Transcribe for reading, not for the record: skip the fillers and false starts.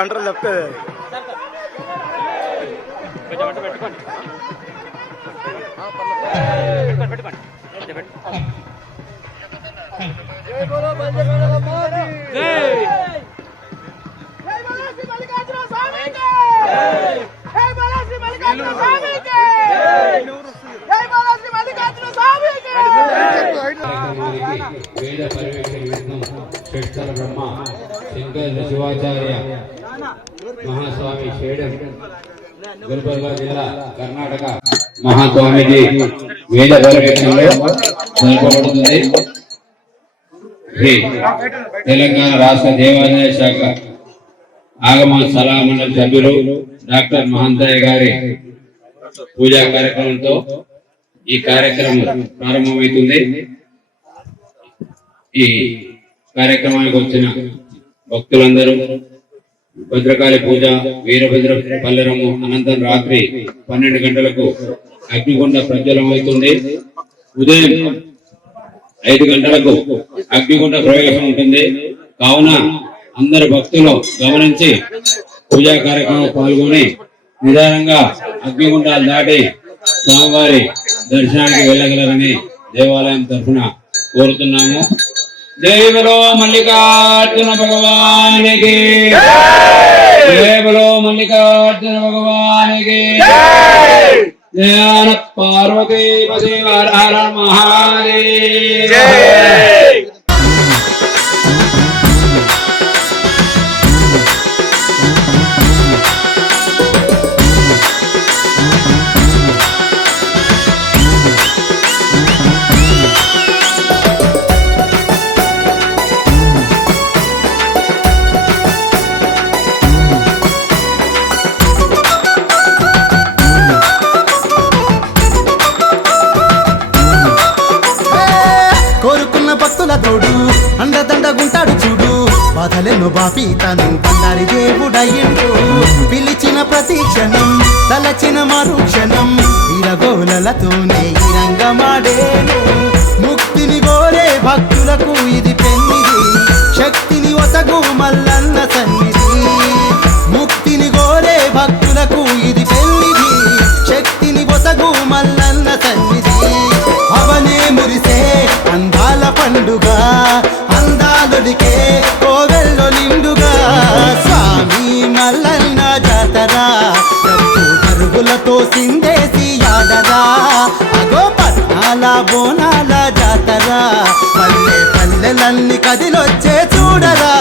Control తప్పేది. వేద పర్యవేక్షణ షట్కర బ్రహ్మ శంకర శివాచార్య మహాస్వామి షేడం గుల్బర్గా జిల్లా కర్ణాటక మహాస్వామిజీ వేద పర్యవేక్షణలో జరపబడుతుంది. తెలంగాణ రాష్ట్ర దేవాదాయ శాఖ ఆగమ సలహా మండలి సభ్యులు డాక్టర్ మహంతయ్య గారి పూజా కార్యక్రమంతో ఈ కార్యక్రమం ప్రారంభమవుతుంది. ఈ కార్యక్రమానికి వచ్చిన భక్తులందరూ భద్రకాళి పూజ, వీరభద్ర పల్లెరము అనంతరం రాత్రి 12 గంటలకు అగ్నిగుండ ప్రజ్వలమవుతుంది. ఉదయం 5 గంటలకు అగ్నిగుండ ప్రవేశం ఉంటుంది. కావున అందరు భక్తులు గమనించి పూజా కార్యక్రమంలో పాల్గొని నిదానంగా అగ్నిగుండాలు దాటి స్వామివారి దర్శనానికి వెళ్ళగలరని దేవాలయం తరఫున కోరుతున్నాము. జై బలో మల్లికార్జున భగవానికి, జై బలో మల్లికార్జున భగవానికి, జయ పార్వతీ హర హర మహాదేవ. అండదండగుంటాడు చూడు, బాధలను బాపి తను బండారి దేవుడయ్యిండు. పిలిచిన ప్రతి క్షణం, తలచిన మరుక్షణం, వీరగోలతోనే ఈ రంగమాడేను. ముక్తిని కోరే భక్తులకు ఇది పెన్నిది, శక్తిని ఒసగు మల్లన్న సన్నిధి. ముక్తిని కోరే భక్తులకు ఇది పెన్నిది, శక్తిని ఒసగు మల్లన్న సన్నిధి. అవనే మురిసే అందాల పండుగ, అందాలుడికే కోవెల్లో నిండుగా. స్వామి మల్లన్న జాతర, పరుగులతో సిందేసి ఆడరా. అగో పట్నాల బోనాల జాతర, పల్లె పల్లెలన్నీ కదిలొచ్చే చూడరా.